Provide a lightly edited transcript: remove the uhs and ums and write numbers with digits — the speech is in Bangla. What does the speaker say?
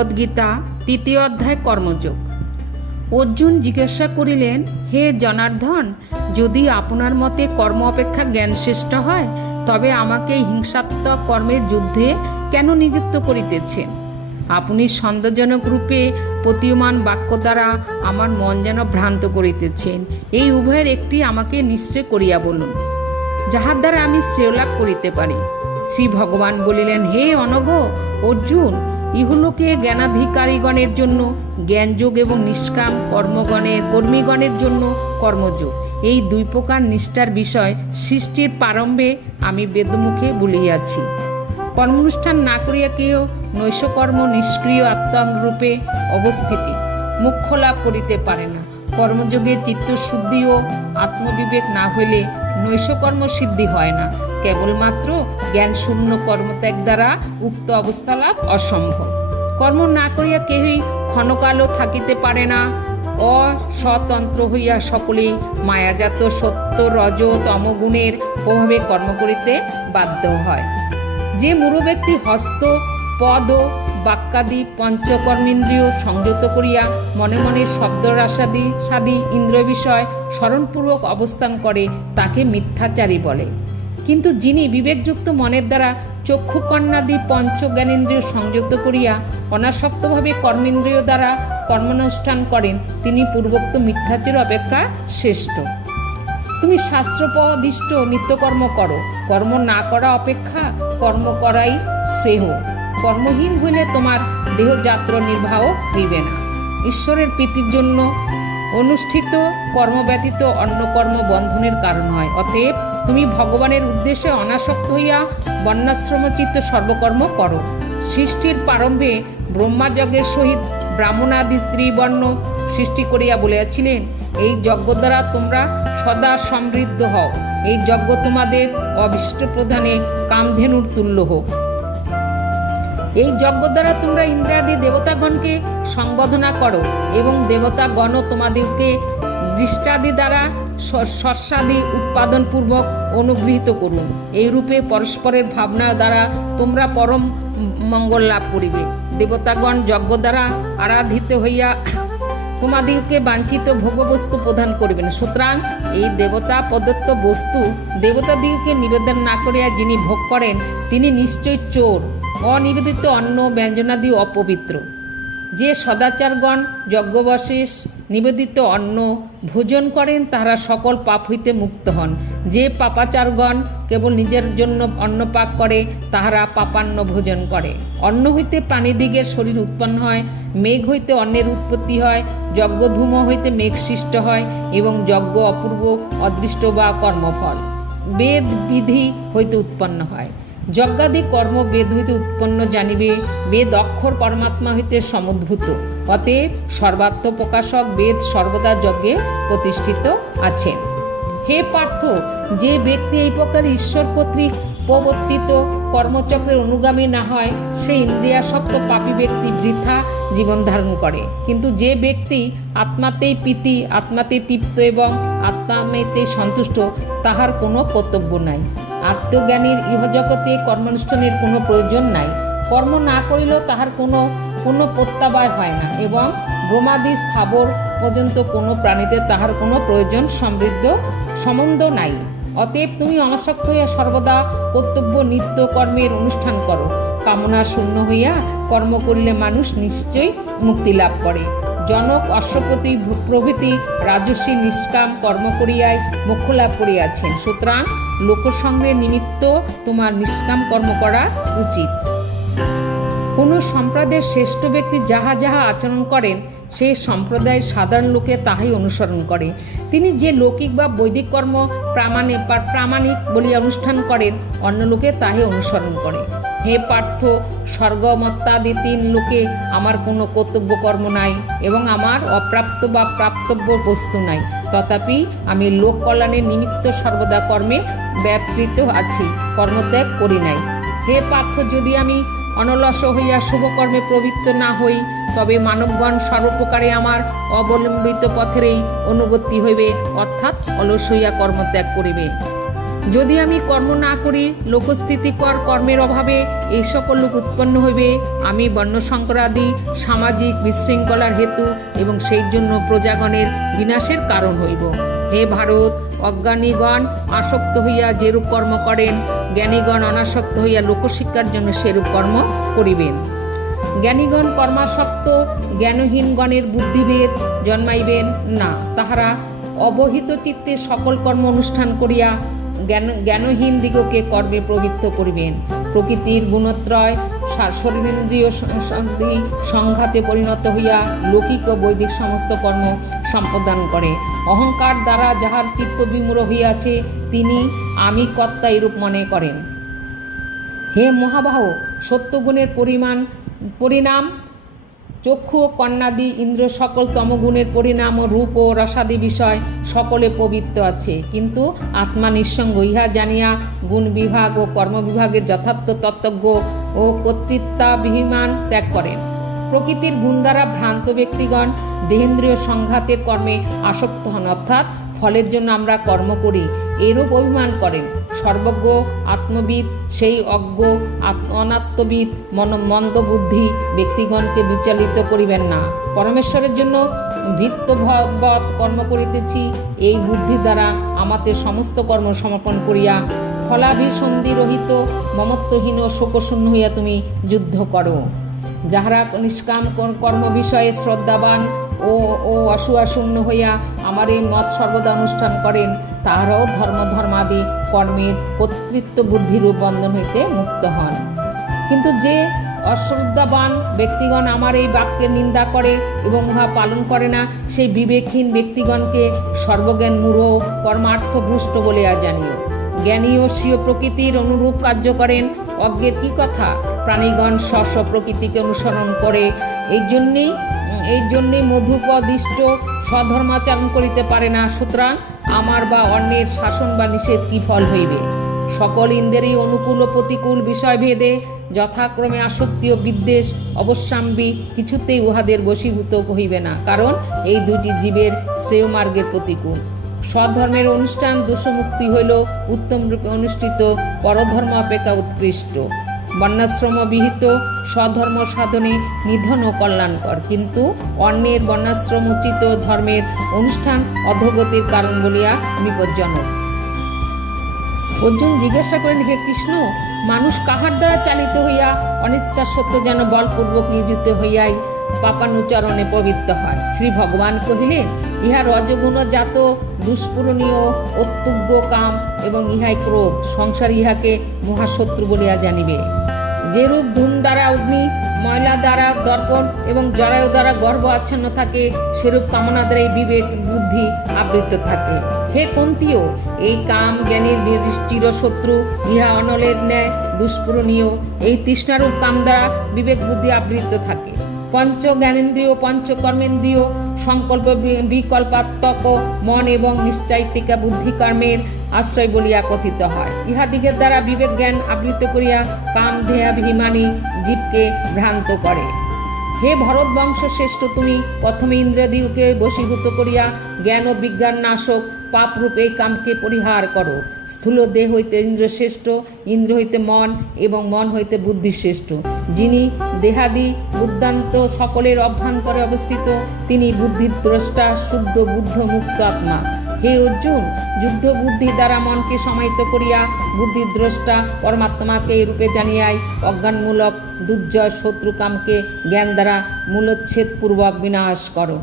ভগবদ্গীতা ৩য় অধ্যায় কর্মযোগ। অর্জুন জিজ্ঞাসা করিলেন, হে জনার্দন, যদি আপনার মতে কর্ম অপেক্ষা জ্ঞান শ্রেষ্ঠ হয়, তবে আমাকে হিংসাত্মক কর্মের যুদ্ধে কেন নিযুক্ত করিতেছেন? আপনি সন্দেহজনক রূপে প্রতীয়মান বাক্য দ্বারা আমার মন যেন ভ্রান্ত করিতেছেন। এই উভয়ের একটি আমাকে নিশ্চয় করিয়া বলুন, যাহার দ্বারা আমি শ্রেয় লাভ করিতে পারি। শ্রী ভগবান বলিলেন, হে অনঘ অর্জুন, ইহলোকে জ্ঞানাধিকারীগণের জন্য জ্ঞানযোগ এবং নিষ্কাম কর্মীগণের জন্য কর্মযোগ, এই দুই প্রকার নিষ্ঠার বিষয় সৃষ্টির প্রারম্ভে আমি বেদমুখে বলিয়াছি। কর্মানুষ্ঠান না করিয়া কেহ নৈশকর্ম নিষ্ক্রিয় আত্মরূপে অবস্থিতি মুখ্য লাভ করিতে পারে না। কর্মযোগে চিত্তশুদ্ধি ও আত্মবিবেক না হইলে নৈশকর্ম সিদ্ধি হয় না। কেবলমাত্র জ্ঞানশূন্য কর্মত্যাগ দ্বারা উক্ত অবস্থা লাভ অসম্ভব। কর্ম না করিয়া কেহই ক্ষণকালও থাকিতে পারে না। অস্বতন্ত্র হইয়া সকলেই মায়াজাত সত্য রজ তমগুণের প্রভাবে কর্ম করিতে বাধ্য হয়। যে মূঢ় ব্যক্তি হস্ত পদ বাক্যাদি পঞ্চকর্মেন্দ্রিয় সংযত করিয়া মনে মনে শব্দরাসাদি ইন্দ্রিয় বিষয় স্মরণপূর্বক অবস্থান করে, তাকে মিথ্যাচারী বলে। কিন্তু যিনি বিবেকযুক্ত মনের দ্বারা চক্ষুকর্ণাদি পঞ্চজ্ঞানেন্দ্রিয় সংযত করিয়া অনাসক্তভাবে কর্মেন্দ্রিয় দ্বারা কর্মানুষ্ঠান করেন, তিনি পূর্বোক্ত মিথ্যাচারী অপেক্ষা শ্রেষ্ঠ। তুমি শাস্ত্রোপদিষ্ট নিত্যকর্ম করো। কর্ম না করা অপেক্ষা কর্ম করাই শ্রেয়। কর্মহীন হইলে তোমার দেহযাত্রা নির্বাহ হইবে না। ঈশ্বরের প্রীতির জন্য অনুষ্ঠিত কর্ম ব্যতীত অন্য কর্ম বন্ধনের কারণ হয়। অতএব তুমি ভগবানের উদ্দেশ্যে অনাসক্ত হইয়া বর্ণাশ্রমচিত্ত সর্বকর্ম করো। সৃষ্টির প্রারম্ভে ব্রহ্মাযজ্ঞের সহিত ব্রাহ্মণাদি স্ত্রীবর্ণ সৃষ্টি করিয়া বলিয়াছিলেন, এই যজ্ঞ দ্বারা তোমরা সদা সমৃদ্ধ হও। এই যজ্ঞ তোমাদের অভীষ্ট প্রধানে কামধেনুর তুল্য হোক। এই যজ্ঞ দ্বারা তোমরা ইন্দ্রাদি দেবতাগণকে সংবর্ধনা করো এবং দেবতাগণ তোমাদেরকে দৃষ্টাদি দ্বারা শস্যাদি উৎপাদনপূর্বক অনুগৃহীত করুন। এই রূপে পরস্পরের ভাবনা দ্বারা তোমরা পরম মঙ্গল লাভ করিবে। দেবতাগণ যজ্ঞ দ্বারা আরাধিত হইয়া তোমাদিগকে বাঞ্ছিত ভোগবস্তু প্রদান করিবেন। সুতরাং এই দেবতা প্রদত্ত বস্তু দেবতাদিগকে নিবেদন না করিয়া যিনি ভোগ করেন, তিনি নিশ্চয় চোর। অনিবেদিত অন্ন ব্যঞ্জনাদি অপবিত্র। যে সদাচারগণ যজ্ঞবশেষ নিবেদিত অন্ন ভোজন করেন, তাহারা সকল পাপ হইতে মুক্ত হন। যে পাপাচারগণ কেবল নিজের জন্য অন্ন পাক করে, তাহারা পাপান্ন ভোজন করে। অন্ন হইতে প্রাণীদিগের শরীর উৎপন্ন হয়, মেঘ হইতে অন্নের উৎপত্তি হয়, যজ্ঞধূম হইতে মেঘ সৃষ্ট হয় এবং যজ্ঞ অপূর্ব অদৃষ্ট বা কর্মফল বেদ বিধি হইতে উৎপন্ন হয়। যজ্ঞাদি কর্ম বেদ হইতে উৎপন্ন জানিবে। বেদ অক্ষর পরমাত্মা হইতে সমুদ্ভূত। অতএব সর্বাত্ম প্রকাশক বেদ সর্বদা যজ্ঞে প্রতিষ্ঠিত আছেন। হে পার্থ, যে ব্যক্তি এই প্রকার ঈশ্বর কর্তৃক প্রবর্তিত কর্মচক্রের অনুগামী না হয়, সে ইন্দ্রিয়াসক্ত পাপী ব্যক্তি বৃথা জীবন ধারণ করে। কিন্তু যে ব্যক্তি আত্মাতেই প্রীতি, আত্মাতেই তৃপ্ত এবং আত্মাতেই সন্তুষ্ট, তাহার কোনো কর্তব্য নাই। আত্মজ্ঞানীর ইহজগতে কর্মানুষ্ঠানের কোনো প্রয়োজন নাই। কর্ম না করিলেও তাহার কোনো প্রত্যাবায় হয় না এবং ব্রহ্মাদি স্থাবর পর্যন্ত কোনো প্রাণীতে তাহার কোনো প্রয়োজন সম্বন্ধ নাই। অতএব তুমি অনাসক্ত হইয়া সর্বদা কর্তব্য নিত্য কর্মের অনুষ্ঠান করো। কামনা শূন্য হইয়া কর্ম করিলে মানুষ নিশ্চয়ই মুক্তি লাভ করে। জনক অশ্বপতি প্রভৃতি রাজস্বী নিষ্কাম কর্ম করিয়াই মোক্ষ লাভ করিয়াছেন। সুতরাং লোকসংগ্রহের নিমিত্ত তোমার নিষ্কাম কর্ম করা উচিত। কোন সম্প্রদায়ের শ্রেষ্ঠ ব্যক্তি যাহা যাহা আচরণ করেন, সেই সম্প্রদায়ের সাধারণ লোকে তাহাই অনুসরণ করে। তিনি যে লৌকিক বা বৈদিক কর্ম প্রামাণিক বলিয়া অনুষ্ঠান করেন, অন্য লোকে তাহাই অনুসরণ করে। হে পার্থ, স্বর্গমত্তাদি 3 লোকে আমার কোনো কর্তব্য কর্ম নাই এবং আমার অপ্রাপ্ত বা প্রাপ্তব্য বস্তু নাই। তথাপি আমি লোক কল্যাণের নিমিত্ত সর্বদা কর্মে ব্যাপৃত আছি, কর্মত্যাগ করি নাই। হে পার্থ, যদি আমি অনলস হইয়া শুভকর্মে প্রবৃত্ত না হই, তবে মানবগণ সর্বপ্রকারে আমার অবলম্বিত পথেরই অনুগতি হইবে, অর্থাৎ অলস হইয়া কর্মত্যাগ করিবে। যদি আমি কর্ম না করি, লোকস্থিতিকর কর্মের অভাবে এই সকল লোক উৎপন্ন হইবে। আমি বর্ণসংকরাদি সামাজিক বিশৃঙ্খলার হেতু এবং সেই জন্য প্রজাগণের বিনাশের কারণ হইব। হে ভারত, অজ্ঞানীগণ আসক্ত হইয়া যেরূপ কর্ম করেন, জ্ঞানীগণ অনাসক্ত হইয়া লোকশিক্ষার জন্য সেরূপ কর্ম করিবেন। জ্ঞানীগণ কর্মাসক্ত, জ্ঞানহীনগণের বুদ্ধিভেদ জন্মাইবেন না। তাহারা অবহিত চিত্তে সকল কর্ম অনুষ্ঠান করিয়া জ্ঞানহীন দিগকে কর্মে প্রবৃত্ত করিবেন। প্রকৃতির গুণত্রয় শরীরেন্দ্রিয় সংঘাতে পরিণত হইয়া লৌকিক ও বৈদিক সমস্ত কর্ম সম্পাদন করে। অহংকার দ্বারা যাহার চিত্ত বিমূঢ় হইয়াছে, তিনি আমি কর্তা এরূপ মনে করেন। হে মহাবাহ, সত্যগুণের পরিণাম চক্ষু ও কর্ণাদি ইন্দ্র সকল তমগুণের পরিণাম ও রূপ ও রসাদি বিষয় সকলে পবিত্র আছে, কিন্তু আত্মা নিঃসঙ্গ। ইহা জানিয়া গুণ বিভাগ ও কর্মবিভাগের যথার্থ তত্ত্বজ্ঞ ও কর্তৃত্বাভিমান ত্যাগ করেন। প্রকৃতির গুণ দ্বারা ভ্রান্ত ব্যক্তিগণ দেহেন্দ্রীয় সংঘাতের কর্মে আসক্ত হন, অর্থাৎ ফলের জন্য আমরা কর্ম করি এরূপ অভিমান করেন। সর্বজ্ঞ আত্মবিদ সেই অজ্ঞ অনাত্মবিদ মন্দবুদ্ধি ব্যক্তিগণকে বিচলিত করিবেন না। পরমেশ্বরের জন্য ভিত্তবৎ কর্ম করিতেছি, এই বুদ্ধি দ্বারা আমাদের সমস্ত কর্ম সমর্পণ করিয়া ফলাভিসন্ধি রহিত মমত্বহীন ও শোকশূন্য হইয়া তুমি যুদ্ধ করো। যাহারা নিষ্কাম কর্ম বিষয়ে শ্রদ্ধাবান ও অসূয়াশূন্য হইয়া আমার এই মত সর্বদা অনুষ্ঠান করেন, তাহারাও ধর্মাদি কর্মের কর্তৃত্ব বুদ্ধিরূপ বন্ধন হইতে মুক্ত হন। কিন্তু যে অশ্রদ্ধাবান ব্যক্তিগণ আমার এই বাক্যের নিন্দা করে এবং উহা পালন করে না, সেই বিবেকহীন ব্যক্তিগণকে সর্বজ্ঞান মূঢ় কর্মার্থভ্রষ্ট বলিয়া জানিও। জ্ঞানী ও স্বীয় প্রকৃতির অনুরূপ কার্য করেন। অজ্ঞের কি কথা? প্রাণীগণ স্ব প্রকৃতিকে অনুসরণ করে, এই জন্যেই মধুপদিষ্ট স্বধর্মাচরণ করিতে পারে না। সুতরাং আমার বা অন্যের শাসন বা নিষেধ কি ফল হইবে? সকল ইন্দ্রিয় অনুকূল ও প্রতিকূল বিষয় ভেদে যথাক্রমে আসক্তি ও বিদ্বেষ অবশ্যম্বী কিছুতেই উহাদের বশীভূত হইবে না, কারণ এই দুটি জীবের শ্রেয় মার্গের প্রতিকূল। স্বধর্মের অনুষ্ঠান দোষমুক্তি হইল উত্তম রূপে অনুষ্ঠিত পরধর্ম অপেক্ষা উৎকৃষ্ট। বর্ণাশ্রম বিহিত স্বধর্ম সাধনে নিধন ও কল্যাণকর, কিন্তু অন্যের বর্ণাশ্রমোচিত ধর্মের অনুষ্ঠান অধোগতির কারণ বলিয়া বিপজ্জনক। অর্জুন জিজ্ঞাসা করেন, হে কৃষ্ণ, মানুষ কাহার দ্বারা চালিত হইয়া অনিচ্ছা সত্য যেন বলপূর্বক নিয়োজিত হইয়াই পাপানুচরণে প্রবৃত্ত হয়? শ্রী ভগবান কহিলেন, ইহা রজগুণজাত দুষ্পূরণীয় অত্যুগ্য কাম এবং ইহাই ক্রোধ। সংসার ইহাকে মহাশত্রু বলিয়া জানিবে। যেরূপ ধূম দ্বারা অগ্নি, ময়লা দ্বারা দর্পণ এবং জরায়ু দ্বারা গর্ভ আচ্ছন্ন থাকে, সেরূপ কামনা দ্বারা এই বিবেক বুদ্ধি আবৃত থাকে। হে কুন্তীয়, এই কাম জ্ঞানীর চিরশত্রু, ইহা অনলের ন্যায় দুষ্পূরণীয়। এই তৃষ্ণারূপ কাম দ্বারা বিবেক বুদ্ধি আবৃত থাকে। পঞ্চ জ্ঞানেন্দ্রিয়, পঞ্চ কর্মেন্দ্রিয়, সংকল্প বিকল্পাত্মক মন এবং নিশ্চয়িকা বুদ্ধি কর্মের আশ্রয় বলিয়া কথিত হয়। ইহাদিগের দ্বারা বিবেক জ্ঞান আবৃত করিয়া কাম ধ্যেয়াভিমানী জীবকে ভ্রান্ত করে। হে ভরত বংশ শ্রেষ্ঠ, তুমি প্রথমে ইন্দ্রিয়দিগকে বশীভূত করিয়া জ্ঞান ও বিজ্ঞান নাশক পাপরূপ এই কামকে পরিহার করো। স্থূল দেহ হইতে ইন্দ্র শ্রেষ্ঠ, ইন্দ্র হইতে মন এবং মন হইতে বুদ্ধি শ্রেষ্ঠ। যিনি দেহাদি বুদ্ধান্ত সকলের অভ্যন্তরে অবস্থিত, তিনি বুদ্ধির দ্রষ্টা, শুদ্ধ বুদ্ধ মুক্ত আত্মা। হে অর্জুন, যুদ্ধ বুদ্ধি দ্বারা মনকে সমাহিত করিয়া বুদ্ধির দ্রষ্টা পরমাত্মাকে এই রূপে জানিয়াই অজ্ঞানমূলক দুর্জয় শত্রুকামকে জ্ঞান দ্বারা মূলচ্ছেদপূর্বক বিনাশ করো।